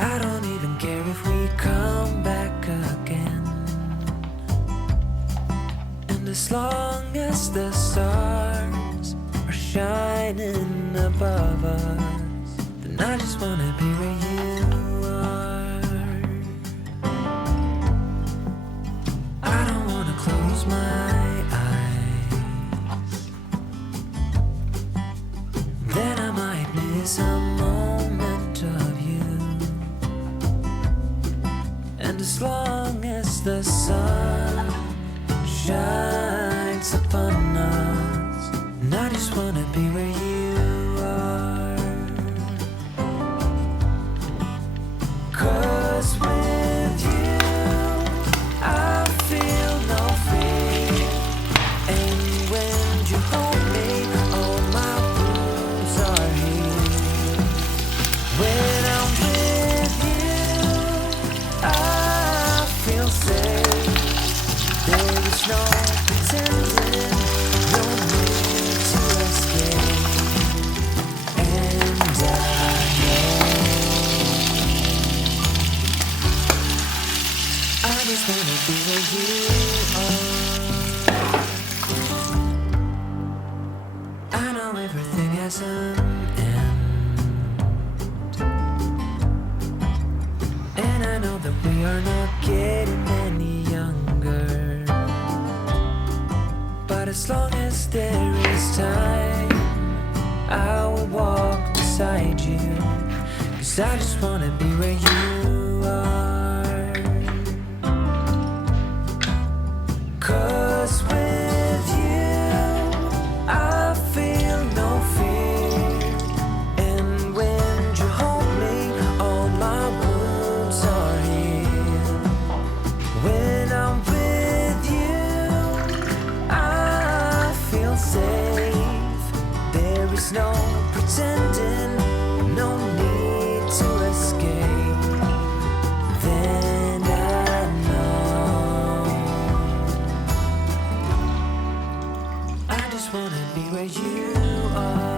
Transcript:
I don't even care if we come back again. And as long as the stars are shining above us, then I just wanna be where you are. I don't wanna close my eyes, then I might miss a moment of you. And as long as the sun shines upon us, and I just wanna be where you are. 'Cause with you I feel no fear, and when you hold me all my wounds are healed. When I'm with you I feel safe. There is no pretending, no need to escape. And I just wanna be where you are. I know everything has an end, and I know that we are not getting any younger. But as long as there is time, I will walk beside you. 'Cause I just wanna be where you are. 'Cause with you I feel no fear, and when you hold me all my wounds are healed. When I'm with you I feel safe. There is no pretending, no need to escape. Then I know I just wanna be where you are.